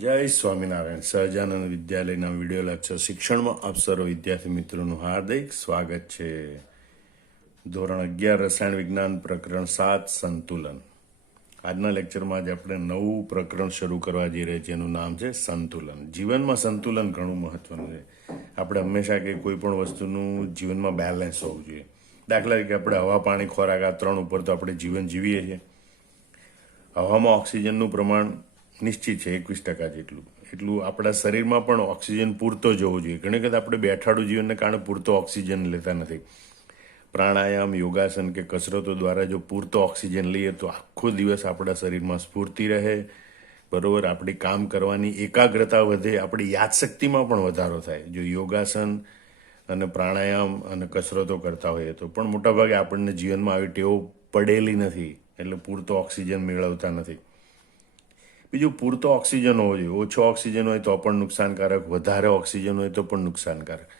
જય સ્વામિનારાયણ. સહજાનંદ વિદ્યાલયના video lecture શિક્ષણમાં આપ સર્વ વિદ્યાર્થી મિત્રોનું હાર્દિક સ્વાગત છે. ધોરણ 11 રસાયણ વિજ્ઞાન પ્રકરણ 7 સંતુલન. આજના લેક્ચરમાં જ આપણે નવું પ્રકરણ શરૂ કરવા જઈ રહ્યા છીએ, જેનું નામ છે સંતુલન. જીવનમાં સંતુલન ઘણું મહત્વનું છે. આપણે હંમેશા કે કોઈ પણ વસ્તુનું જીવનમાં બેલેન્સ હોવું જોઈએ. દાખલા તરીકે આપણે હવા, પાણી, ખોરાક આ ત્રણ ઉપર તો આપણે જીવન જીવીએ છીએ. હવામાં ઓક્સિજનનું પ્રમાણ નિશ્ચિત છે 21% એટલું આપણા શરીરમાં પણ ઓક્સિજન પૂરતો જ હોવો જોઈએ. ઘણી વખત આપણે બેઠાડું જીવનને કારણે પૂરતો ઓક્સિજન લેતા નથી. પ્રાણાયામ, યોગાસન કે કસરતો દ્વારા જો પૂરતો ઓક્સિજન લઈએ તો આખો દિવસ આપણા શરીરમાં સ્ફૂર્તિ રહે, બરાબર. આપણી કામ કરવાની એકાગ્રતા વધે, આપણી યાદશક્તિમાં પણ વધારો થાય જો યોગાસન અને પ્રાણાયામ અને કસરતો કરતા હોઈએ તો. પણ મોટાભાગે આપણને જીવનમાં આવી ટેવો પડેલી નથી, એટલે પૂરતો ઓક્સિજન મેળવતા નથી. બીજું, પૂરતો ઓક્સિજન હોવો જોઈએ. ઓછો ઓક્સિજન હોય તો પણ નુકસાનકારક, વધારે ઓક્સિજન હોય તો પણ નુકસાનકારક.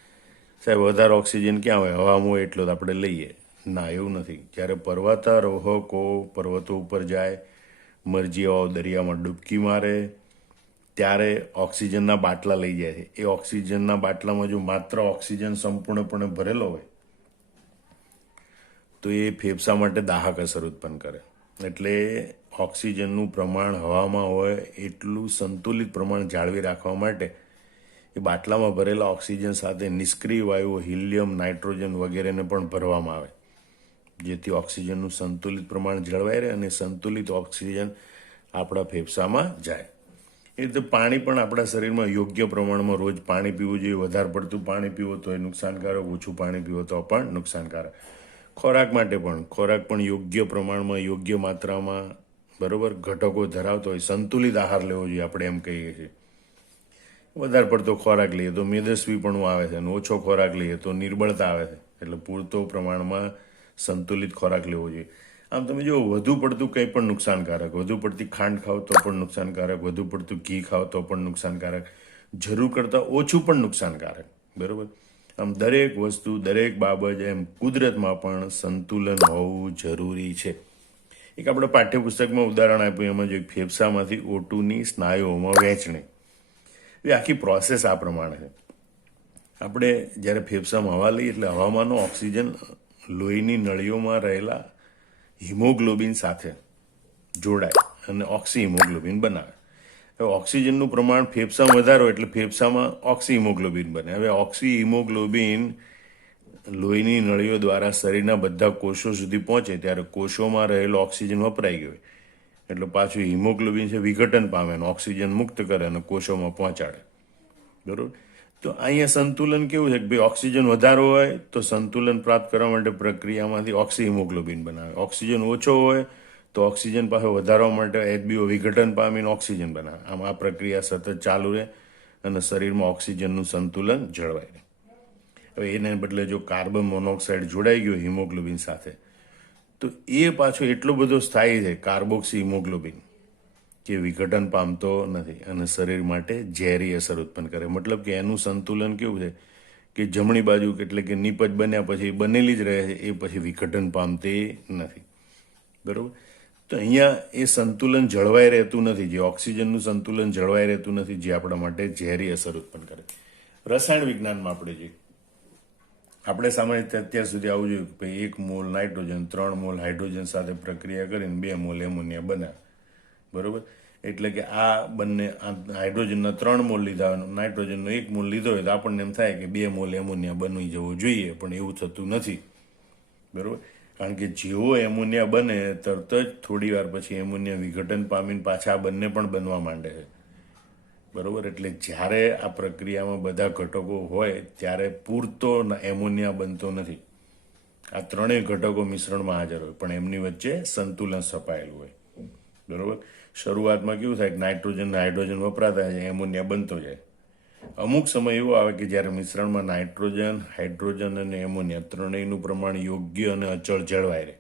સાહેબ, વધારે ઓક્સિજન ક્યાં હોય? હવામાં હોય એટલો તો આપણે લઈએ. ના, એવું નથી. જ્યારે પર્વતારોહકો પર્વતો ઉપર જાય, મરજીવાઓ દરિયામાં ડૂબકી મારે, ત્યારે ઓક્સિજનના બાટલા લઈ જાય છે. એ ઓક્સિજનના બાટલામાં જો માત્ર ઓક્સિજન સંપૂર્ણપણે ભરેલો હોય તો એ ફેફસા માટે દાહક અસર ઉત્પન્ન કરે. એટલે ઓક્સિજનનું પ્રમાણ હવામાં હોય એટલું સંતુલિત પ્રમાણ જાળવી રાખવા માટે એ બાટલામાં ભરેલા ઓક્સિજન સાથે નિષ્ક્રિય વાયુઓ હિલિયમ, નાઇટ્રોજન વગેરેને પણ ભરવામાં આવે, જેથી ઓક્સિજનનું સંતુલિત પ્રમાણ જળવાઈ રહે અને સંતુલિત ઓક્સિજન આપણા ફેફસામાં જાય. એ રીતે પાણી પણ આપણા શરીરમાં યોગ્ય પ્રમાણમાં રોજ પાણી પીવું જોઈએ. વધારે પડતું પાણી પીવું તો એ નુકસાનકારક, ઓછું પાણી પીવું તો પણ નુકસાનકારક. ખોરાક માટે પણ ખોરાક પણ યોગ્ય પ્રમાણમાં, યોગ્ય માત્રામાં, બરાબર, ઘટકો ધરાવતો હોય સંતુલિત આહાર લેવો જોઈએ. આપણે એમ કહીએ છીએ વધારે પડતો ખોરાક લઈએ તો મેદસ્વીપણું આવે છે, અને ઓછો ખોરાક લઈએ તો નિર્બળતા આવે છે. એટલે પૂરતો પ્રમાણમાં સંતુલિત ખોરાક લેવો જોઈએ. આમ તમે જો વધુ પડતું કંઈ પણ નુકસાનકારક, વધુ પડતી ખાંડ ખાવ તો પણ નુકસાનકારક, વધુ પડતું ઘી ખાવ તો પણ નુકસાનકારક, જરૂર કરતાં ઓછું પણ નુકસાનકારક, બરાબર. આમ દરેક વસ્તુ, દરેક બાબત, એમ કુદરતમાં પણ સંતુલન હોવું જરૂરી છે. એક આપણે પાઠ્યપુસ્તકમાં ઉદાહરણ આપ્યું, એમાં જો ફેફસામાંથી O2ની સ્નાયુઓમાં વહેંચણી. એ આખી પ્રોસેસ આ પ્રમાણે છે. આપણે જ્યારે ફેફસામાં હવા લઈએ એટલે હવામાંનો ઓક્સિજન લોહીની નળીઓમાં રહેલા હિમોગ્લોબિન સાથે જોડાય અને ઓક્સી હિમોગ્લોબિન બનાવે. હવે ઓક્સિજનનું પ્રમાણ ફેફસામાં વધારો એટલે ફેફસામાં ઓક્સી હિમોગ્લોબિન બને. હવે ઓક્સી હિમોગ્લોબિન લોહીની નળીઓ દ્વારા શરીરના બધા કોષો સુધી પહોંચે ત્યારે કોષોમાં રહેલો ઓક્સિજન વપરાઈ ગયો એટલે પાછું હિમોગ્લોબિન છે વિઘટન પામે અને ઓક્સિજન મુક્ત કરે અને કોષોમાં પહોંચાડે, બરાબર. તો અહીંયા સંતુલન કેવું છે કે ભાઈ ઓક્સિજન વધારો હોય તો સંતુલન પ્રાપ્ત કરવા માટે પ્રક્રિયામાંથી ઓક્સી હિમોગ્લોબિન બનાવે. ઓક્સિજન ઓછો હોય તો ઓક્સિજન પાછો વધારવા માટે HBO વિઘટન પામીને ઓક્સિજન બનાવે. આમ આ પ્રક્રિયા સતત ચાલુ રહે અને શરીરમાં ઓક્સિજનનું સંતુલન જળવાય રહે. હવે એને બદલે જો કાર્બન મોનોક્સાઇડ જોડાઈ ગયો હિમોગ્લોબિન સાથે તો એ પાછો એટલો બધો સ્થાયી છે કાર્બોક્સી હિમોગ્લોબિન કે વિઘટન પામતો નથી અને શરીર માટે ઝેરી અસર ઉત્પન્ન કરે. મતલબ કે એનું સંતુલન કેવું છે કે જમણી બાજુ એટલે કે નીપજ બન્યા પછી બનેલી જ રહે છે, એ પછી વિઘટન પામતી નથી, બરાબર. તો અહીંયા એ સંતુલન જળવાઈ રહેતું નથી. જે ઓક્સિજનનું સંતુલન જળવાઈ રહેતું નથી, જે આપણા માટે ઝેરી અસર ઉત્પન્ન કરે. રસાયણ વિજ્ઞાનમાં આપણે સામાન્ય અત્યાર સુધી આવું જોયું કે 1 મોલ નાઇટ્રોજન 3 મોલ હાઇડ્રોજન સાથે પ્રક્રિયા કરીને 2 મોલ એમોનિયા બનાવે, બરાબર. એટલે કે આ બંને હાઇડ્રોજનના 3 મોલ લીધા હોય, નાઇટ્રોજનનો 1 મોલ લીધો હોય તો આપણને એમ થાય કે 2 મોલ એમોનિયા બની જવું જોઈએ, પણ એવું થતું નથી, બરાબર. કારણ કે જેવો એમોનિયા બને તરત જ થોડી વાર પછી એમોનિયા વિઘટન પામીને પાછા આ બંને પણ બનવા માંડે છે, બરાબર. એટલે જ્યારે આ પ્રક્રિયામાં બધા ઘટકો હોય ત્યારે પૂરતો એમોનિયા બનતો નથી. આ ત્રણેય ઘટકો મિશ્રણમાં હાજર હોય પણ એમની વચ્ચે સંતુલન સ્થપાયેલું હોય, બરાબર. શરૂઆતમાં કેવું થાય કે નાઇટ્રોજન હાઇડ્રોજન વપરાતા જાય, એમોનિયા બનતો જાય. અમુક સમય એવો આવે કે જ્યારે મિશ્રણમાં નાઇટ્રોજન, હાઇડ્રોજન અને એમોનિયા ત્રણેયનું પ્રમાણ યોગ્ય અને અચળ જળવાય રહે,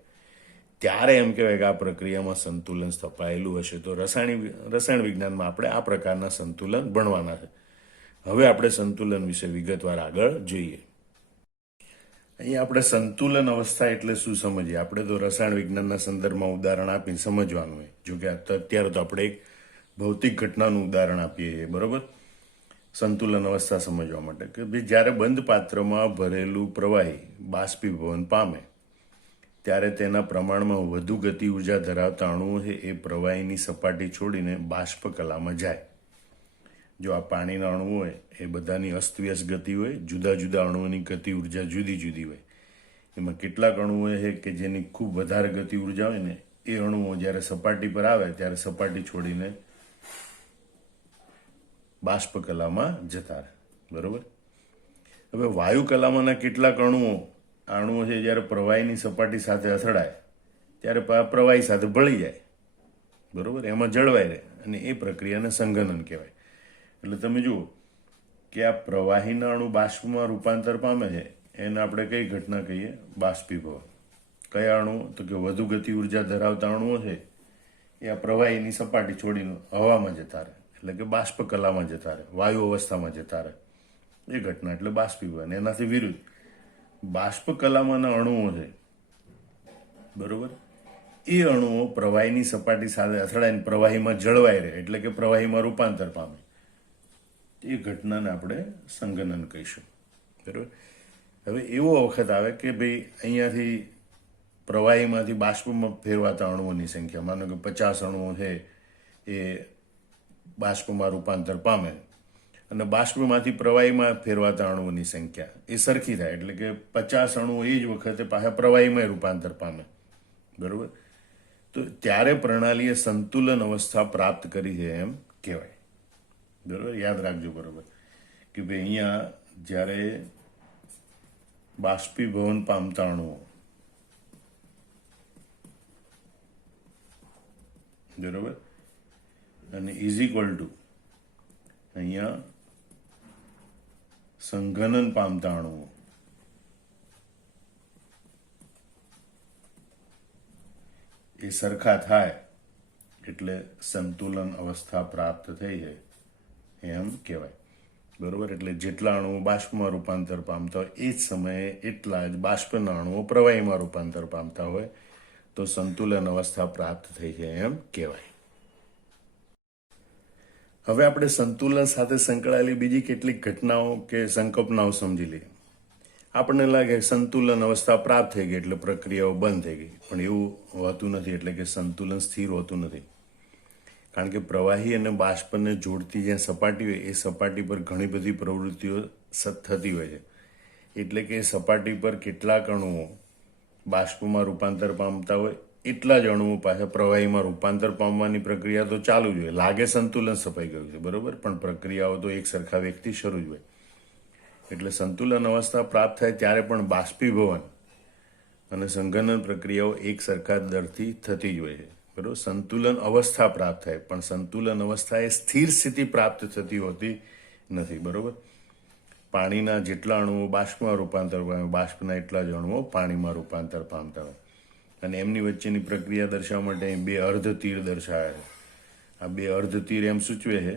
ત્યારે એમ કહેવાય કે આ પ્રક્રિયામાં સંતુલન સ્થપાયેલું હશે. તો રસાયણ વિજ્ઞાનમાં આપણે આ પ્રકારના સંતુલન ભણવાના છે. હવે આપણે સંતુલન વિશે વિગતવાર આગળ જોઈએ. અહીંયા આપણે સંતુલન અવસ્થા એટલે શું સમજીએ. આપણે તો રસાયણ વિજ્ઞાનના સંદર્ભમાં ઉદાહરણ આપીને સમજવાનું હોય. જોકે અત્યારે તો આપણે એક ભૌતિક ઘટનાનું ઉદાહરણ આપીએ છીએ, બરોબર? સંતુલન અવસ્થા સમજવા માટે કે ભાઈ જ્યારે બંધ પાત્રમાં ભરેલું પ્રવાહી બાષ્પીભવન પામે ત્યારે તેના પ્રમાણમાં વધુ ગતિ ઉર્જા ધરાવતા અણુઓ છે એ પ્રવાહીની સપાટી છોડીને બાષ્પ કલામાં જાય. જો આ પાણીના અણુઓ હોય એ બધાની અસ્તવ્યસ્ત ગતિ હોય, જુદા જુદા અણુઓની ગતિ ઉર્જા જુદી જુદી હોય. એમાં કેટલાક અણુઓ છે કે જેની ખૂબ વધારે ગતિ ઉર્જા હોય ને એ અણુઓ જ્યારે સપાટી પર આવે ત્યારે સપાટી છોડીને બાષ્પ કલામાં જતા રહે, બરોબર? હવે વાયુ કલામાંના કેટલાક અણુઓ છે જ્યારે પ્રવાહીની સપાટી સાથે અથડાય ત્યારે પ્રવાહી સાથે ભળી જાય, બરોબર? એમાં જળવાઈ રહે અને એ પ્રક્રિયાને સંઘનન કહેવાય. એટલે તમે જુઓ કે આ પ્રવાહીના અણુ બાષ્પમાં રૂપાંતર પામે છે એને આપણે કઈ ઘટના કહીએ? બાષ્પીભવન. કયા અણુ? તો કે વધુ ગતિ ઉર્જા ધરાવતા અણુઓ છે એ આ પ્રવાહીની સપાટી છોડીને હવામાં જતા રહે, એટલે કે બાષ્પ કલામાં જતા રહે, વાયુ અવસ્થામાં જતા રહે. એ ઘટના એટલે બાષ્પીભવન. એનાથી વિરુદ્ધ બાષ્પ કલામાંના અણુઓ છે, બરોબર, એ અણુઓ પ્રવાહીની સપાટી સાથે અથડાઈને પ્રવાહીમાં જળવાઈ રહે, એટલે કે પ્રવાહીમાં રૂપાંતર પામે. એ ઘટનાને આપણે સંઘનન કહીશું, બરોબર? હવે એવો વખત આવે કે ભાઈ અહીંયાથી પ્રવાહીમાંથી બાષ્પમાં ફેરવાતા અણુઓની સંખ્યા, માનો કે 50 અણુઓ છે એ બાષ્પમાં રૂપાંતર પામે અને બાષ્પમાંથી પ્રવાહીમાં ફેરવાતા અણુઓની સંખ્યા એ સરખી થાય, એટલે કે 50 અણુઓ એ જ વખતે પાછા પ્રવાહીમાં રૂપાંતર પામે, બરોબર? તો ત્યારે પ્રણાલીએ સંતુલન અવસ્થા પ્રાપ્ત કરી છે એમ કહેવાય, બરોબર? યાદ રાખજો, બરોબર, કે ભાઈ અહીંયા જ્યારે બાષ્પીભવન પામતા અણુઓ, બરોબર, અને ઇઝ ઇક્વલ ટુ અહીંયા સંઘનન પામતા અણુઓ, એ સરખા થાય એટલે સંતુલન અવસ્થા પ્રાપ્ત થઈ છે એમ કહેવાય, બરોબર? એટલે જેટલા અણુઓ બાષ્પમાં રૂપાંતર પામતા હોય એ જ સમયે એટલા જ બાષ્પના અણુઓ પ્રવાહીમાં રૂપાંતર પામતા હોય તો સંતુલન અવસ્થા પ્રાપ્ત થઈ છે એમ કહેવાય. હવે આપણે સંતુલન સાથે સંકળાયેલી બીજી કેટલીક ઘટનાઓ કે સંકલ્પનાઓ સમજી લઈએ. આપણને લાગે સંતુલન અવસ્થા પ્રાપ્ત થઈ ગઈ એટલે પ્રક્રિયાઓ બંધ થઈ ગઈ, પણ એવું હોતું નથી. એટલે કે સંતુલન સ્થિર હોતું નથી, કારણ કે પ્રવાહી અને બાષ્પને જોડતી જ્યાં સપાટી હોય એ સપાટી પર ઘણી બધી પ્રવૃત્તિઓ થતી હોય છે. એટલે કે સપાટી પર કેટલાક અણુઓ બાષ્પમાં રૂપાંતર પામતા હોય એટલા જ અણુઓ પાછા પ્રવાહીમાં રૂપાંતર પામવાની પ્રક્રિયા તો ચાલુ જ હોય. લાગે સંતુલન સ્થપાઈ ગયું છે, બરોબર, પણ પ્રક્રિયાઓ તો એક સરખા વ્યક્તિ શરૂ જ હોય. એટલે સંતુલન અવસ્થા પ્રાપ્ત થાય ત્યારે પણ બાષ્પીભવન અને સંઘનન પ્રક્રિયાઓ એક સરખા દરથી થતી જ હોય છે, બરોબર? સંતુલન અવસ્થા પ્રાપ્ત થાય પણ સંતુલન અવસ્થા એ સ્થિર સ્થિતિ પ્રાપ્ત થતી હોતી નથી, બરોબર? પાણીના જેટલા અણુઓ બાષ્પમાં રૂપાંતર પામે, બાષ્પના એટલા જ અણુઓ પાણીમાં રૂપાંતર પામતા હોય. અને એમની વચ્ચેની પ્રક્રિયા દર્શાવવા માટે અહીં 2 અર્ધ તીર દર્શાવ્યા છે. આ 2 અર્ધ તીર એમ સૂચવે છે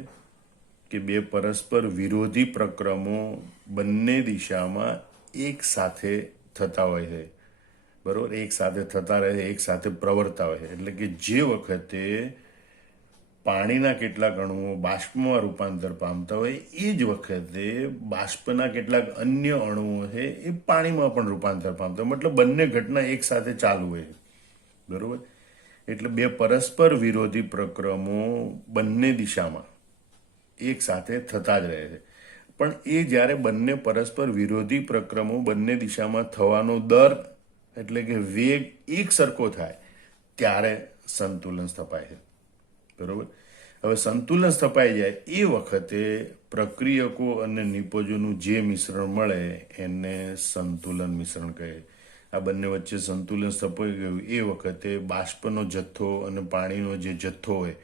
કે 2 પરસ્પર વિરોધી પ્રક્રમો બંને દિશામાં એક સાથે થતા હોય છે, બરોબર? એક સાથે થતા રહે છે, એક સાથે પ્રવર્તા હોય છે. એટલે કે જે વખતે પાણીના કેટલાક અણુઓ બાષ્પમાં રૂપાંતર પામતા હોય એ જ વખતે બાષ્પના કેટલાક અન્ય અણુઓ છે એ પાણીમાં પણ રૂપાંતર પામતા હોય. મતલબ બંને ઘટના એક સાથે ચાલુ હોય, બરોબર? એટલે 2 પરસ્પર વિરોધી પ્રક્રમો બંને દિશામાં એક સાથે થતા જ રહે છે. પણ એ જ્યારે બંને પરસ્પર વિરોધી પ્રક્રમો બંને દિશામાં થવાનો દર એટલે કે વેગ એક સરખો થાય ત્યારે સંતુલન સ્થપાય છે, બરોબર? હવે સંતુલન સ્થપાઈ જાય એ વખતે પ્રક્રિયકો અને નિપજોનું જે મિશ્રણ મળે એને સંતુલન મિશ્રણ કહે. આ બંને વચ્ચે સંતુલન સ્થપાઈ ગયું એ વખતે બાષ્પનો જથ્થો અને પાણીનો જે જથ્થો હોય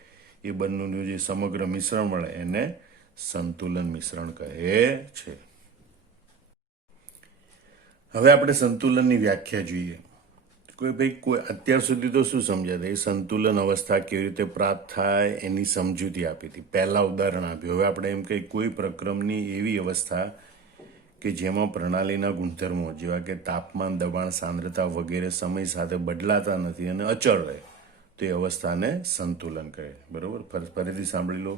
એ બંનેનું જે સમગ્ર મિશ્રણ મળે એને સંતુલન મિશ્રણ કહે છે. હવે આપણે સંતુલનની વ્યાખ્યા જોઈએ. કોઈ અત્યાર સુધી તો શું સમજ્યા હતા? એ સંતુલન અવસ્થા કેવી રીતે પ્રાપ્ત થાય એની સમજૂતી આપી હતી, પહેલા ઉદાહરણ આપ્યું. હવે આપણે એમ કહીએ કોઈ પ્રક્રમની એવી અવસ્થા કે જેમાં પ્રણાલીના ગુણધર્મો જેવા કે તાપમાન, દબાણ, સાંદ્રતા વગેરે સમય સાથે બદલાતા નથી અને અચળ રહે તો એ અવસ્થાને સંતુલન કહે. બરોબર. ફરીથી સાંભળી લો.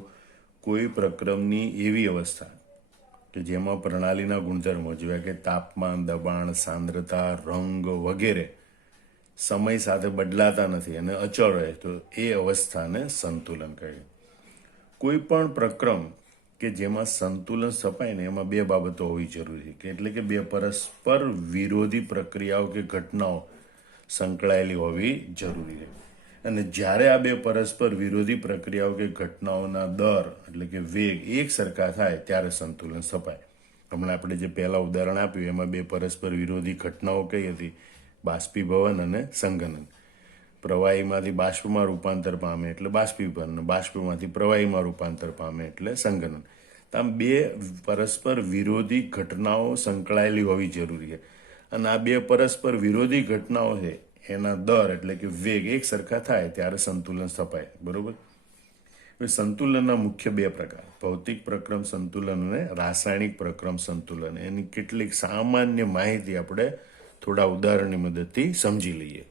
કોઈ પ્રક્રમની એવી અવસ્થા કે જેમાં પ્રણાલીના ગુણધર્મો જેવા કે તાપમાન, દબાણ, સાંદ્રતા, રંગ વગેરે સમય સાથે બદલાતા નથી અને અચળ રહે, તો એ અવસ્થાને સંતુલન કહે. કોઈ પણ પ્રક્રમ કે જેમાં સંતુલન સ્થપાય ને એમાં બે બાબતો હોવી જરૂરી છે, એટલે કે બે પરસ્પર વિરોધી પ્રક્રિયાઓ કે ઘટનાઓ સંકળાયેલી હોવી જરૂરી છે. અને જ્યારે આ બે પરસ્પર વિરોધી પ્રક્રિયાઓ કે ઘટનાઓના દર એટલે કે વેગ એક સરખા થાય ત્યારે સંતુલન સ્થપાય. હમણાં આપણે જે પહેલા ઉદાહરણ આપ્યું એમાં બે પરસ્પર વિરોધી ઘટનાઓ કઈ હતી? બાષ્પીભવન અને સંઘનન. પ્રવાહીમાંથી બાષ્પમાં રૂપાંતર પામે એટલે બાષ્પીભવન, બાષ્પમાંથી પ્રવાહીમાં રૂપાંતર પામે એટલે સંઘનન. આમ બે પરસ્પર વિરોધી ઘટનાઓ સંકળાયેલી હોવી જરૂરી છે. અને આ બે પરસ્પર વિરોધી ઘટનાઓ છે એના દર એટલે કે વેગ એક સરખા થાય ત્યારે સંતુલન સ્થપાય. બરોબર. સંતુલનના મુખ્ય બે પ્રકાર, ભૌતિક પ્રક્રમ સંતુલન અને રાસાયણિક પ્રક્રમ સંતુલન. એની કેટલીક સામાન્ય માહિતી આપણે થોડા ઉદાહરણની મદદથી સમજી લઈએ.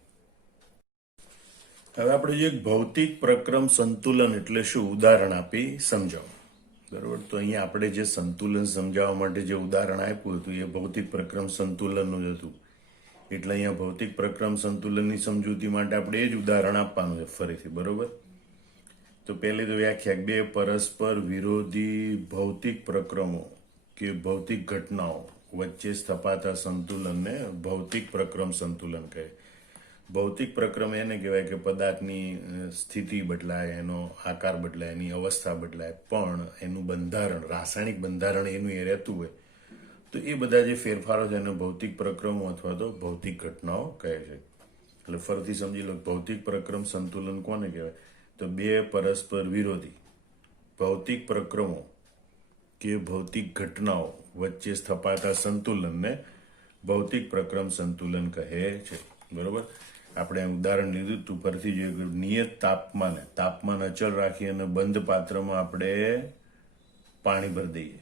હવે આપણે જે ભૌતિક પ્રક્રમ સંતુલન એટલે શું, ઉદાહરણ આપી સમજાવો. બરોબર. તો અહીંયા આપણે જે સંતુલન સમજાવવા માટે જે ઉદાહરણ આપ્યું હતું એ ભૌતિક પ્રક્રમ સંતુલનનું જ હતું. એટલે અહીંયા ભૌતિક પ્રક્રમ સંતુલનની સમજૂતી માટે આપણે એ જ ઉદાહરણ આપવાનું છે ફરીથી. બરોબર. તો પહેલી તો વ્યાખ્યા, બે પરસ્પર વિરોધી ભૌતિક પ્રક્રમો કે ભૌતિક ઘટનાઓ વચ્ચે સ્થપાતા સંતુલનને ભૌતિક પ્રક્રમ સંતુલન કહે. ભૌતિક પ્રક્રમ એને કહેવાય કે પદાર્થની સ્થિતિ બદલાય, એનો આકાર બદલાય, એની અવસ્થા બદલાય, પણ એનું બંધારણ, રાસાયણિક બંધારણ એનું એ રહેતું હોય. તો એ બધા જે ફેરફારો છે એને ભૌતિક પ્રક્રમો અથવા તો ભૌતિક ઘટનાઓ કહે છે. એટલે ફરીથી સમજી લો, ભૌતિક પ્રક્રમ સંતુલન કોને કહેવાય? તો બે પરસ્પર વિરોધી ભૌતિક પ્રક્રમો કે ભૌતિક ઘટનાઓ વચ્ચે સ્થપાતા સંતુલનને ભૌતિક પ્રક્રમ સંતુલન કહે છે. બરોબર. આપણે ઉદાહરણ લીધું તું પરથી જે નિયત તાપમાન અચળ રાખી અને બંધ પાત્રમાં આપણે પાણી ભરી દઈએ.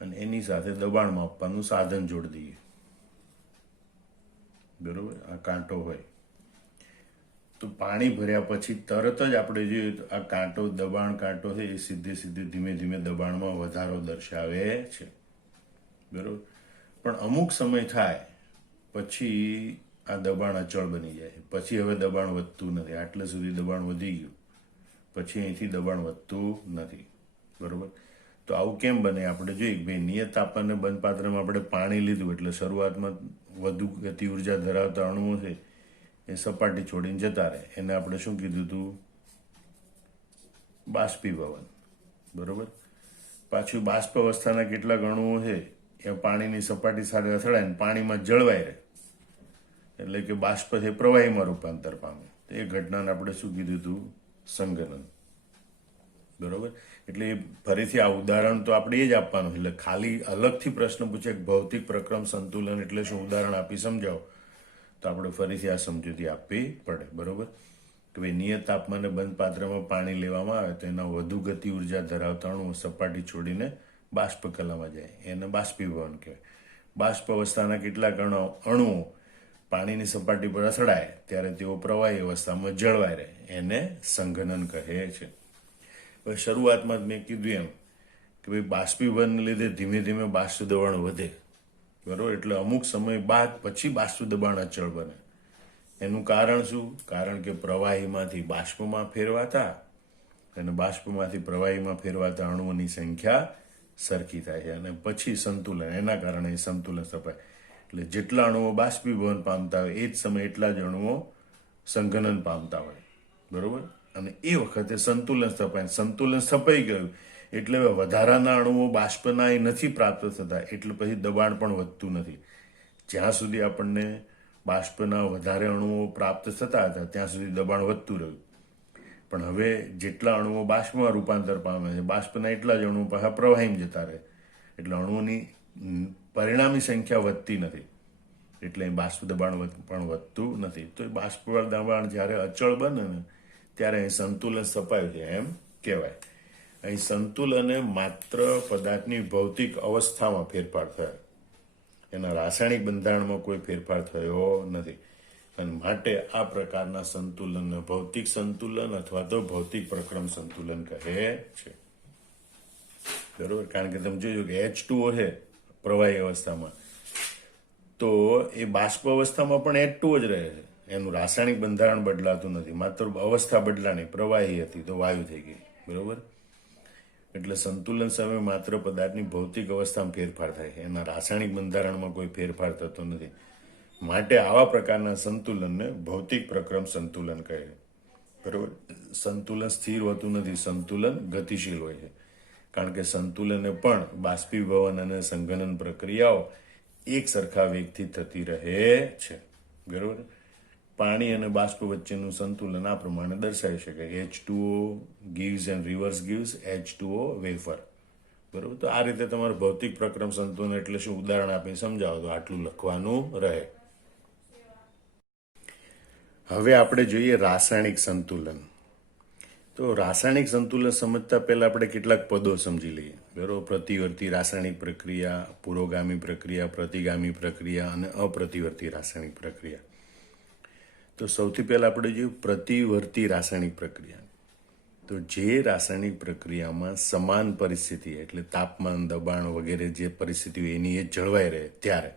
અને એની સાથે દબાણ માપવાનું સાધન જોડી દઈએ. બરોબર. આ કાંટો હોય તો પાણી ભર્યા પછી તરત જ આપણે જોઈએ તો આ કાંટો, દબાણ કાંટો છે એ સીધે ધીમે ધીમે દબાણમાં વધારો દર્શાવે છે. બરોબર. પણ અમુક સમય થાય પછી આ દબાણ અચળ બની જાય. પછી હવે દબાણ વધતું નથી. આટલે સુધી દબાણ વધી ગયું, પછી અહીંથી દબાણ વધતું નથી. બરોબર. તો આવું કેમ બને? આપણે જોઈએ કે ભાઈ નિયત તાપમાને બંધ પાત્રમાં આપણે પાણી લીધું એટલે શરૂઆતમાં વધુ ગતિ ઉર્જા ધરાવતા અણુઓ છે એ સપાટી છોડીને જતા રહે. એને આપણે શું કીધું હતું? બાષ્પીભવન. બરોબર. પાછું બાષ્પ અવસ્થાના કેટલાક અણુઓ છે એ પાણીની સપાટી સાથે અથડાય ને પાણીમાં જળવાઈ રહે, એટલે કે બાષ્પ છે પ્રવાહીમાં રૂપાંતર પામે. તો એ ઘટનાને આપણે શું કીધું હતું? સંઘનન. બરોબર. એટલે ફરીથી આ ઉદાહરણ તો આપણે એ જ આપવાનું, એટલે ખાલી અલગથી પ્રશ્ન પૂછે કે ભૌતિક પ્રક્રમ સંતુલન એટલે શું, ઉદાહરણ આપી સમજાવો, તો આપણે ફરીથી આ સમજૂતી આપવી પડે. બરોબર. કે ભાઈ નિયત તાપમાને બંધ પાત્રમાં પાણી લેવામાં આવે તો એના વધુ ગતિ ઉર્જા ધરાવતા અણુઓ સપાટી છોડીને બાષ્પ કલામાં જાય, એને બાષ્પીભવન કહેવાય. બાષ્પ અવસ્થાના કેટલાક અણુઓ પાણીની સપાટી પર અથડાય ત્યારે તેઓ પ્રવાહી અવસ્થામાં જળવાય રહે, એને સંઘનન કહે છે. હવે શરૂઆતમાં મેં કીધું એમ કે ભાઈ બાષ્પીભવનને લીધે ધીમે ધીમે બાષ્પ દબાણ વધે. બરોબર. એટલે અમુક સમય બાદ પછી બાષ્પ દબાણ અચળ બને. એનું કારણ શું? કારણ કે પ્રવાહીમાંથી બાષ્પમાં ફેરવાતા અને બાષ્પમાંથી પ્રવાહીમાં ફેરવાતા અણુઓની સંખ્યા સરખી થાય છે અને પછી સંતુલન, એના કારણે સંતુલન સ્થપાય. એટલે જેટલા અણુઓ બાષ્પીભવન પામતા હોય એ જ સમયે એટલા જ અણુઓ સંઘનન પામતા હોય. બરોબર. અને એ વખતે સંતુલન સ્થપાય. સંતુલન સ્થપાઈ ગયું એટલે વધારાના અણુઓ બાષ્પના નથી પ્રાપ્ત થતા, એટલે પછી દબાણ પણ વધતું નથી. જ્યાં સુધી આપણને બાષ્પના વધારે અણુઓ પ્રાપ્ત થતા હતા ત્યાં સુધી દબાણ વધતું રહ્યું. પણ હવે જેટલા અણુઓ બાષ્પમાં રૂપાંતર પામે છે, બાષ્પના એટલા જ અણુઓ પાછા પ્રવાહીમાં જતા રહે, એટલે અણુઓની પરિણામી સંખ્યા વધતી નથી, એટલે બાષ્પ દબાણ પણ વધતું નથી. તો એ બાષ્પ દબાણ જ્યારે અચળ બને ને ત્યારે અહીં સંતુલન સ્થપાયું છે એમ કહેવાય. અહીં સંતુલને માત્ર પદાર્થની ભૌતિક અવસ્થામાં ફેરફાર થયો. એના રાસાયણિક બંધારણમાં કોઈ ફેરફાર થયો નથી, અને માટે આ પ્રકારના સંતુલનને ભૌતિક સંતુલન અથવા તો ભૌતિક પ્રક્રમ સંતુલન કહે છે. બરોબર, કારણ કે તમે જોજો કે H2O છે પ્રવાહી અવસ્થામાં, તો એ બાષ્પ અવસ્થામાં પણ H2O જ રહે છે. એનું રાસાયણિક બંધારણ બદલાતું નથી, માત્ર અવસ્થા બદલાની, પ્રવાહી હતી તો વાયુ થઈ ગઈ. બરોબર, એટલે સંતુલન સમયે માત્ર પદાર્થની ભૌતિક અવસ્થામાં ફેરફાર થાય છે, એના રાસાયણિક બંધારણમાં કોઈ ફેરફાર થતો નથી. માટે આવા પ્રકારના સંતુલનને ભૌતિક પ્રક્રમ સંતુલન કહે છે. બરોબર, સંતુલન સ્થિર હોતું નથી, સંતુલન ગતિશીલ હોય છે, કારણ કે સંતુલનને પણ બાષ્પીભવન અને સંઘનન પ્રક્રિયાઓ એક સરખા વેગથી થતી રહે છે. બરોબર, પાણી અને બાષ્પ વચ્ચેનું સંતુલન આ પ્રમાણે દર્શાવી શકાય: H2O gives and reverse gives H2O wafer. બરોબર, તો આ રીતે તમારું ભૌતિક પ્રક્રમ સંતુલન એટલે શું ઉદાહરણ આપી સમજાવો તો આટલું લખવાનું રહે. હવે આપણે જોઈએ રાસાયણિક સંતુલન. તો રાસાયણિક સંતુલન સમજતા પહેલા આપણે કેટલાક પદો સમજી લઈએ. બરોબર, પ્રતિવર્તી રાસાયણિક પ્રક્રિયા, પુરોગામી પ્રક્રિયા, પ્રતિગામી પ્રક્રિયા અને અપ્રતિવર્તી રાસાયણિક પ્રક્રિયા. તો સૌથી પહેલા આપણે જોઈએ પ્રતિવર્તી રાસાયણિક પ્રક્રિયા. તો જે રાસાયણિક પ્રક્રિયામાં સમાન પરિસ્થિતિ એટલે તાપમાન, દબાણ વગેરે જે પરિસ્થિતિ હોય એની એ જળવાઈ રહે ત્યારે,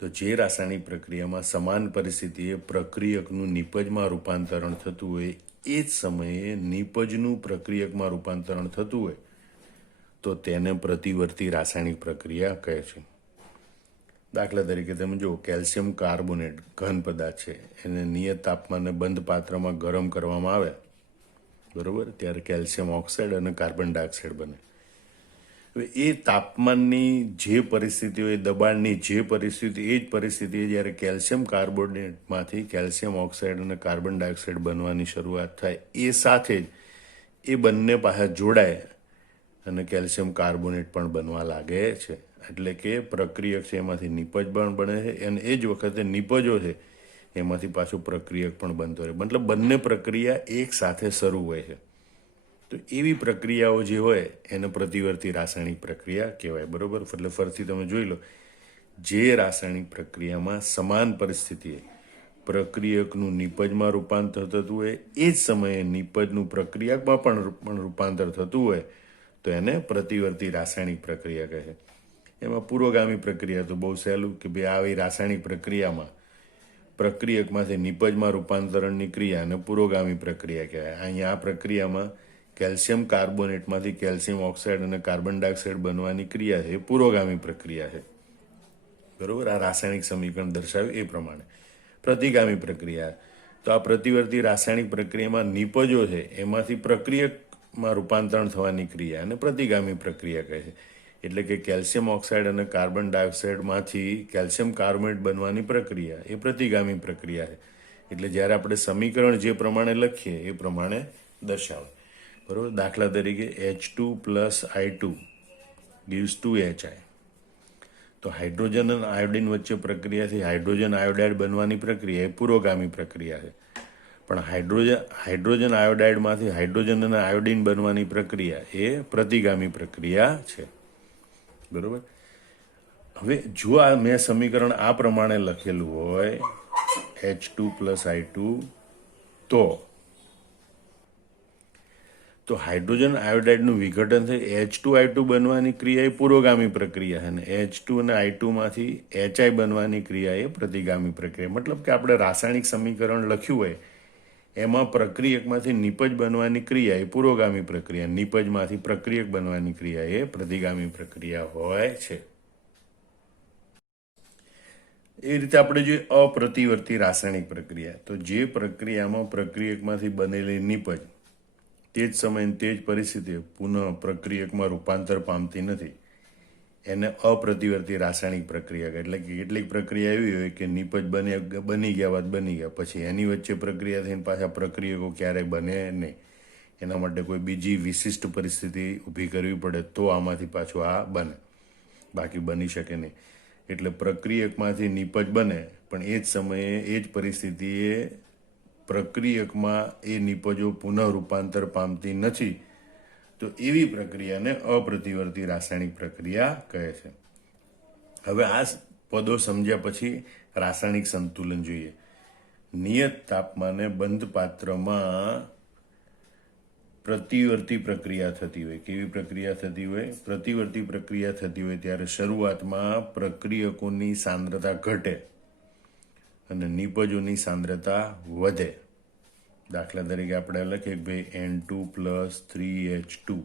તો જે રાસાયણિક પ્રક્રિયામાં સમાન પરિસ્થિતિએ પ્રક્રિયકનું નિપજમાં રૂપાંતરણ થતું હોય એ જ સમયે નિપજનું પ્રક્રિયકમાં રૂપાંતરણ થતું હોય તો તેને પ્રતિવર્તી રાસાયણિક પ્રક્રિયા કહે છે. દાખલા તરીકે તમે જુઓ, કેલ્શિયમ કાર્બોનેટ ઘન પદાર્થ છે, એને નિયત તાપમાને બંધ પાત્રમાં ગરમ કરવામાં આવે, બરોબર, ત્યારે કેલ્શિયમ ઓક્સાઇડ અને કાર્બન ડાયોક્સાઇડ બને. હવે એ તાપમાનની જે પરિસ્થિતિ હોય, દબાણની જે પરિસ્થિતિ, એ જ પરિસ્થિતિએ જ્યારે કેલ્શિયમ કાર્બોનેટમાંથી કેલ્શિયમ ઓક્સાઇડ અને કાર્બન ડાયોક્સાઇડ બનવાની શરૂઆત થાય, એ સાથે જ એ બંને પાછા જોડાય અને કેલ્શિયમ કાર્બોનેટ પણ બનવા લાગે છે. એટલે કે પ્રક્રિયક છે એમાંથી નિપજ પણ બને છે, અને એ જ વખતે નિપજો છે એમાંથી પાછું પ્રક્રિયક પણ બનતો રહે. મતલબ બંને પ્રક્રિયા એક સાથે શરૂ હોય છે. તો એવી પ્રક્રિયાઓ જે હોય એને પ્રતિવર્તી રાસાયણિક પ્રક્રિયા કહેવાય. બરોબર, એટલે ફરીથી તમે જોઈ લો, જે રાસાયણિક પ્રક્રિયામાં સમાન પરિસ્થિતિએ પ્રક્રિયકનું નિપજમાં રૂપાંતર થતું હોય એ જ સમયે નિપજનું પ્રક્રિયકમાં પણ રૂપાંતર થતું હોય તો એને પ્રતિવર્તી રાસાયણિક પ્રક્રિયા કહે છે. એમાં પુરોગામી પ્રક્રિયા તો બહુ સહેલું કે ભાઈ આવી રાસાયણિક પ્રક્રિયામાં પ્રક્રિયકમાંથી નિપજમાં રૂપાંતરણની ક્રિયાને પુરોગામી પ્રક્રિયા કહેવાય. અહીંયા આ પ્રક્રિયામાં કેલ્શિયમ કાર્બોનેટમાંથી કેલ્શિયમ ઓક્સાઇડ અને કાર્બન ડાયોક્સાઇડ બનવાની ક્રિયા છે એ પુરોગામી પ્રક્રિયા છે. બરોબર, આ રાસાયણિક સમીકરણ દર્શાવ્યું એ પ્રમાણે. પ્રતિગામી પ્રક્રિયા, તો આ પ્રતિવર્તી રાસાયણિક પ્રક્રિયામાં નિપજો છે એમાંથી પ્રક્રિયકમાં રૂપાંતરણ થવાની ક્રિયા અને પ્રતિગામી પ્રક્રિયા કહે છે. એટલે કે કેલ્શિયમ ઓક્સાઇડ અને કાર્બન ડાયોક્સાઇડમાંથી કેલ્શિયમ કાર્બોનેટ બનવાની પ્રક્રિયા એ પ્રતિગામી પ્રક્રિયા છે. એટલે જ્યારે આપણે સમીકરણ જે પ્રમાણે લખીએ એ પ્રમાણે દર્શાવે. બરોબર, દાખલા તરીકે H2 + I2 gives 2HI. તો હાઇડ્રોજન અને આયોડિન વચ્ચે પ્રક્રિયાથી હાઇડ્રોજન આયોડાઇડ બનવાની પ્રક્રિયા એ પુરોગામી પ્રક્રિયા છે. પણ હાઇડ્રોજન આયોડાઇડમાંથી હાઇડ્રોજન અને આયોડિન બનવાની પ્રક્રિયા એ પ્રતિગામી પ્રક્રિયા છે. બરોબર, હવે જો આ મેં સમીકરણ આ પ્રમાણે લખેલું હોય H2 + I2, તો હાઇડ્રોજન આયોડાઇડનું વિઘટન થઈ H2I2 બનવાની ક્રિયા એ પુરોગામી પ્રક્રિયા છે, અને H2 અને I2માંથી HI બનવાની ક્રિયા એ પ્રતિગામી પ્રક્રિયા. મતલબ કે આપણે રાસાયણિક સમીકરણ લખ્યું હોય એમાં પ્રક્રિયકમાંથી નિપજ બનવાની ક્રિયા એ પુરોગામી પ્રક્રિયા, નિપજમાંથી પ્રક્રિયક બનવાની ક્રિયા એ પ્રતિગામી પ્રક્રિયા હોય છે. એ રીતે આપણે જોઈએ અપ્રતિવર્તી રાસાયણિક પ્રક્રિયા. તો જે પ્રક્રિયામાં પ્રક્રિયકમાંથી બનેલી નિપજ તે જ સમયે તે જ પરિસ્થિતિએ પુનઃ પ્રક્રિયકમાં રૂપાંતર પામતી નથી એને અપ્રતિવર્તી રાસાયણિક પ્રક્રિયા કહે. એટલે કે કેટલીક પ્રક્રિયા એવી હોય કે નિપજ બની ગયા પછી એની વચ્ચે પ્રક્રિયા થઈને પાછા પ્રક્રિયકો ક્યારેય બને નહીં. એના માટે કોઈ બીજી વિશિષ્ટ પરિસ્થિતિ ઊભી કરવી પડે તો આમાંથી પાછું આ બને, બાકી બની શકે નહીં. એટલે પ્રક્રિયકમાંથી નિપજ બને પણ એ જ સમયે એ જ પરિસ્થિતિએ પ્રક્રિયકમાં એ નિપજો પુનઃ રૂપાંતર પામતી નથી, તો એવી પ્રક્રિયાને અપ્રતિવર્તી રાસાયણિક પ્રક્રિયા કહે છે. હવે આ પદો સમજ્યા પછી રાસાયણિક સંતુલન જોઈએ. નિયત તાપમાને બંધ પાત્રમાં પ્રતિવર્તી પ્રક્રિયા થતી હોય. કેવી પ્રક્રિયા થતી હોય? પ્રતિવર્તી પ્રક્રિયા થતી હોય ત્યારે શરૂઆતમાં પ્રક્રિયકોની સાંદ્રતા ઘટે અને નિપજોની સાંદ્રતા વધે. દાખલા તરીકે આપણે લખીએ કે ભાઈ N2+3H2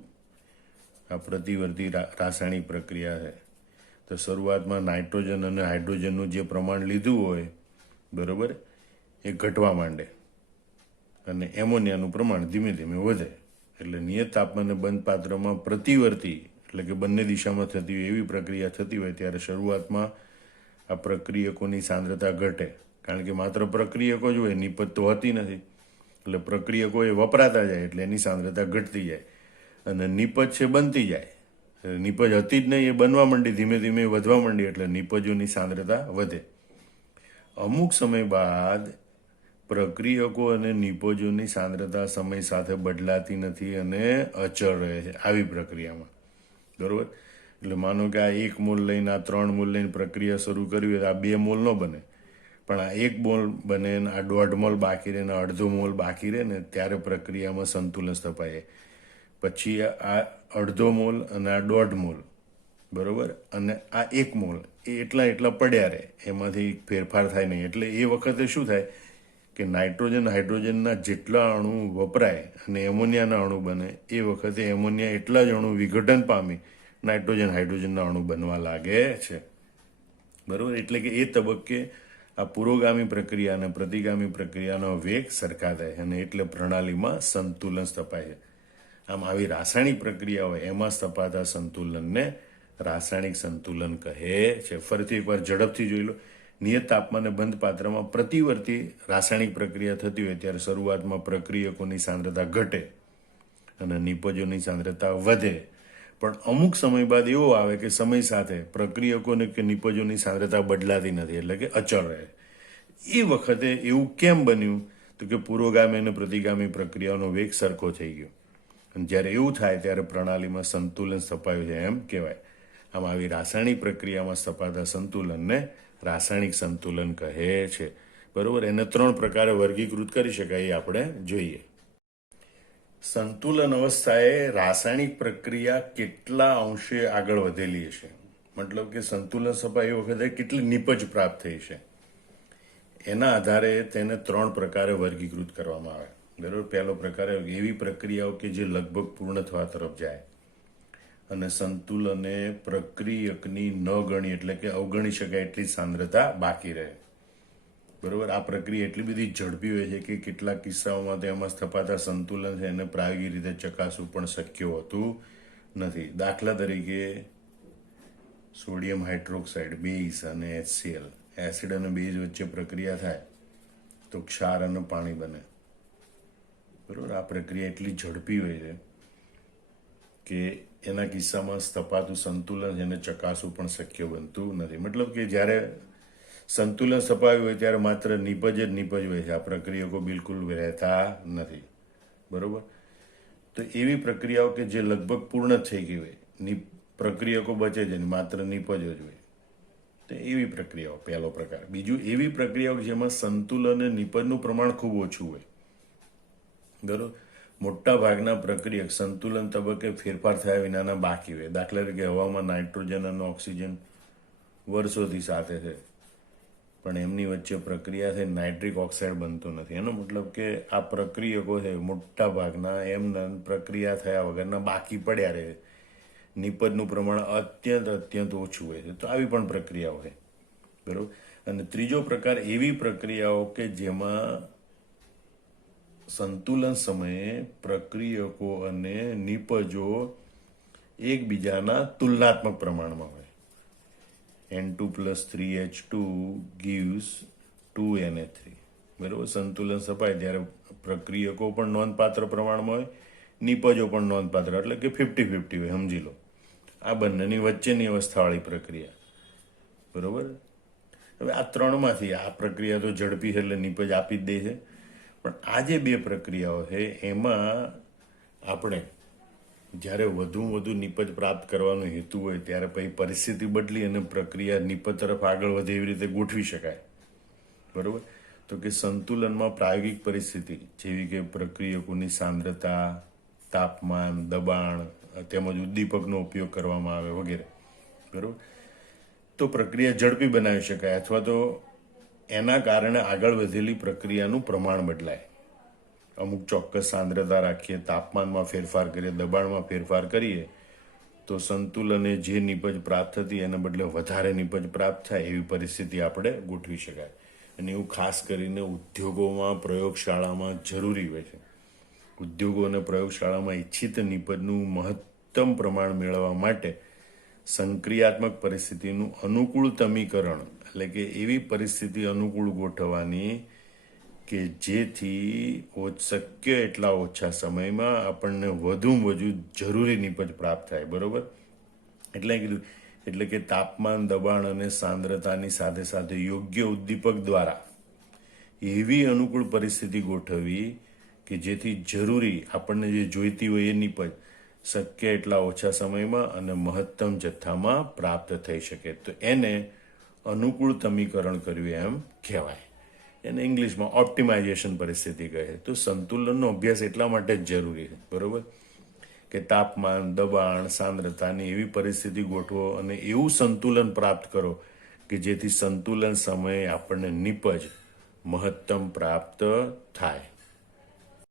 આ પ્રતિવર્તી રાસાયણિક પ્રક્રિયા છે. તો શરૂઆતમાં નાઇટ્રોજન અને હાઇડ્રોજનનું જે પ્રમાણ લીધું હોય, બરોબર, એ ઘટવા માંડે અને એમોનિયાનું પ્રમાણ ધીમે ધીમે વધે. એટલે નિયત તાપમાને બંધ પાત્રમાં પ્રતિવર્તી એટલે કે બંને દિશામાં થતી હોય એવી પ્રક્રિયા થતી હોય ત્યારે શરૂઆતમાં આ પ્રક્રિયકોની સાંદ્રતા ઘટે. કારણ કે માત્ર પ્રક્રિયકો જ હોય, નિપજ તો હોતી નથી. એટલે પ્રક્રિયકો એ વપરાતા જાય એટલે એની સાંદ્રતા ઘટતી જાય અને નિપજ છે બનતી જાય. નિપજ હતી જ નહીં, એ બનવા માંડી, ધીમે ધીમે વધવા માંડી એટલે નિપજોની સાંદ્રતા વધે. અમુક સમય બાદ પ્રક્રિયકો અને નિપજોની સાંદ્રતા સમય સાથે બદલાતી નથી અને અચળ રહે છે આવી પ્રક્રિયામાં, બરોબર. એટલે માનો કે આ 1 મોલ લઈને આ 3 મોલ લઈને પ્રક્રિયા શરૂ કરવી હોય તો આ 2 મોલ ન બને, પણ આ 1 મોલ બને ને આ 1.5 મોલ બાકી રહે ને અડધો મોલ બાકી રહે ને ત્યારે પ્રક્રિયામાં સંતુલન સ્થપાય. પછી આ અડધો મોલ અને આ 1.5 મોલ, બરોબર, અને આ 1 મોલ એ એટલા પડ્યા રહે, એમાંથી ફેરફાર થાય નહીં. એટલે એ વખતે શું થાય કે નાઇટ્રોજન હાઇડ્રોજનના જેટલા અણુ વપરાય અને એમોનિયાના અણુ બને એ વખતે એમોનિયા એટલા જ અણુ વિઘટન પામી નાઇટ્રોજન હાઇડ્રોજનના અણુ બનવા લાગે છે, બરોબર. એટલે કે એ તબક્કે આ પુરોગામી પ્રક્રિયા અને પ્રતિગામી પ્રક્રિયાનો વેગ સરખા થાય અને એટલે પ્રણાલીમાં સંતુલન સ્થપાય છે. આમ આવી રાસાયણિક પ્રક્રિયા હોય એમાં સ્થપાતા સંતુલનને રાસાયણિક સંતુલન કહે છે. ફરીથી એકવાર ઝડપથી જોઈ લો. નિયત તાપમાને બંધ પાત્રમાં પ્રતિવર્તી રાસાયણિક પ્રક્રિયા થતી હોય ત્યારે શરૂઆતમાં પ્રક્રિયકોની સાંદ્રતા ઘટે અને નિપજોની સાંદ્રતા વધે. પણ અમુક સમય બાદ એવો આવે કે સમય સાથે પ્રક્રિયકોને કે નિપજોની સાંદ્રતા બદલાતી નથી, એટલે કે અચળ રહે. એ વખતે એવું કેમ બન્યું? તો કે પુરોગામી અને પ્રતિગામી પ્રક્રિયાનો વેગ સરખો થઈ ગયો. અને જ્યારે એવું થાય ત્યારે પ્રણાલીમાં સંતુલન સ્થપાયું છે એમ કહેવાય. આમ આવી રાસાયણિક પ્રક્રિયામાં સ્થપાતા સંતુલનને રાસાયણિક સંતુલન કહે છે, બરોબર. એને 3 પ્રકારે વર્ગીકૃત કરી શકાય એ આપણે જોઈએ. સંતુલન અવસ્થાએ રાસાયણિક પ્રક્રિયા કેટલા અંશે આગળ વધેલી હશે, મતલબ કે સંતુલન સ્થપાય એ વખતે કેટલી નિપજ પ્રાપ્ત થઈ છે, એના આધારે તેને 3 પ્રકારે વર્ગીકૃત કરવામાં આવે, બરોબર. પહેલો પ્રકાર એવી પ્રક્રિયાઓ કે જે લગભગ પૂર્ણ થવા તરફ જાય અને સંતુલને પ્રક્રિયકની ન ગણી એટલે કે અવગણી શકાય એટલી સાંદ્રતા બાકી રહે, બરોબર. આ પ્રક્રિયા એટલી બધી ઝડપી હોય છે કે કેટલાક કિસ્સાઓમાં તેમાં સ્થપાતા સંતુલન છે એને પ્રાયોગિક રીતે ચકાસવું પણ શક્ય હોતું નથી. દાખલા તરીકે સોડિયમ હાઇડ્રોક્સાઇડ બેઝ અને HCl, એસિડ અને બેઝ વચ્ચે પ્રક્રિયા થાય તો ક્ષાર અને પાણી બને, બરોબર. આ પ્રક્રિયા એટલી ઝડપી હોય છે કે એના કિસ્સામાં સ્થપાતું સંતુલન એને ચકાસવું પણ શક્ય બનતું નથી. મતલબ કે જ્યારે સંતુલન સ્થપાયું હોય ત્યારે માત્ર નિપજ જ નિપજ હોય છે, આ પ્રક્રિયકો બિલકુલ રહેતા નથી, બરોબર. તો એવી પ્રક્રિયાઓ કે જે લગભગ પૂર્ણ થઈ ગઈ હોય, પ્રક્રિયકો બચે છે, માત્ર નિપજ જ હોય, તો એવી પ્રક્રિયાઓ પહેલો પ્રકાર. બીજું, એવી પ્રક્રિયાઓ જેમાં સંતુલન અને નિપજનું પ્રમાણ ખૂબ ઓછું હોય, બરોબર. મોટા ભાગના પ્રક્રિયક સંતુલન તબક્કે ફેરફાર થયા વિનાના બાકી હોય. દાખલા તરીકે હવામાં નાઇટ્રોજન અને ઓક્સિજન વર્ષોથી સાથે છે પણ એમની વચ્ચે પ્રક્રિયા થઈ નાઇટ્રિક ઓક્સાઇડ બનતો નથી. એનો મતલબ કે આ પ્રક્રિયકો છે મોટા ભાગના એમના પ્રક્રિયા થયા વગરના બાકી પડ્યા રહે, નિપજનું પ્રમાણ અત્યંત ઓછું હોય છે. તો આવી પણ પ્રક્રિયાઓ છે, બરોબર. અને ત્રીજો પ્રકાર એવી પ્રક્રિયાઓ કે જેમાં સંતુલન સમયે પ્રક્રિયકો અને નિપજો એકબીજાના તુલનાત્મક પ્રમાણમાં હોય. N2+3H2 gives 2Na3, બરોબર. સંતુલન સ્થપાય ત્યારે પ્રક્રિયકો પણ નોંધપાત્ર પ્રમાણમાં હોય, નિપજો પણ નોંધપાત્ર, એટલે કે 50-50 હોય, સમજી લો. આ બંનેની વચ્ચેની અવસ્થાવાળી પ્રક્રિયા, બરોબર. હવે આ 3માંથી આ પ્રક્રિયા તો ઝડપી છે એટલે નિપજ આપી જ દે છે, પણ આ જે 2 પ્રક્રિયાઓ છે એમાં આપણે જ્યારે વધુ નિપજ પ્રાપ્ત કરવાનો હેતુ હોય ત્યારે પછી પરિસ્થિતિ બદલી અને પ્રક્રિયા નિપજ તરફ આગળ વધે એવી રીતે ગોઠવી શકાય. બરોબર. તો કે સંતુલનમાં પ્રાયોગિક પરિસ્થિતિ જેવી કે પ્રક્રિયકોની સાંદ્રતા, તાપમાન, દબાણ તેમજ ઉદ્દીપકનો ઉપયોગ કરવામાં આવે વગેરે. બરોબર. તો પ્રક્રિયા ઝડપી બનાવી શકાય અથવા તો એના કારણે આગળ વધેલી પ્રક્રિયાનું પ્રમાણ બદલાય. અમુક ચોક્કસ સાંદ્રતા રાખીએ, તાપમાનમાં ફેરફાર કરીએ, દબાણમાં ફેરફાર કરીએ તો સંતુલને જે નિપજ પ્રાપ્ત થતી એને બદલે વધારે નિપજ પ્રાપ્ત થાય એવી પરિસ્થિતિ આપણે ગોઠવી શકાય. અને એવું ખાસ કરીને ઉદ્યોગોમાં, પ્રયોગશાળામાં જરૂરી હોય છે. ઉદ્યોગો અને પ્રયોગશાળામાં ઈચ્છિત નિપજનું મહત્તમ પ્રમાણ મેળવવા માટે સંક્રિયાત્મક પરિસ્થિતિનું અનુકૂળતમીકરણ એટલે કે એવી પરિસ્થિતિ અનુકૂળ ગોઠવવાની કે જેથી શક્ય એટલા ઓછા સમયમાં આપણને વધુમાં વધુ જરૂરી નિપજ પ્રાપ્ત થાય. બરોબર. એટલે કે તાપમાન, દબાણ અને સાંદ્રતાની સાથે સાથે યોગ્ય ઉદ્દીપક દ્વારા એવી અનુકૂળ પરિસ્થિતિ ગોઠવવી કે જેથી જરૂરી આપણને જે જોઈતી હોય એ નિપજ શક્ય એટલા ઓછા સમયમાં અને મહત્તમ જથ્થામાં પ્રાપ્ત થઈ શકે. તો એને અનુકૂળતમીકરણ કર્યું એમ કહેવાય. એને ઇંગ્લિશમાં ઓપ્ટિમાઇઝેશન પરિસ્થિતિ કહે છે. તો સંતુલનનો અભ્યાસ એટલા માટે જ જરૂરી છે. બરોબર. કે તાપમાન, દબાણ, સાંદ્રતાની એવી પરિસ્થિતિ ગોઠવો અને એવું સંતુલન પ્રાપ્ત કરો કે જેથી સંતુલન સમયે આપણને નિપજ મહત્તમ પ્રાપ્ત થાય.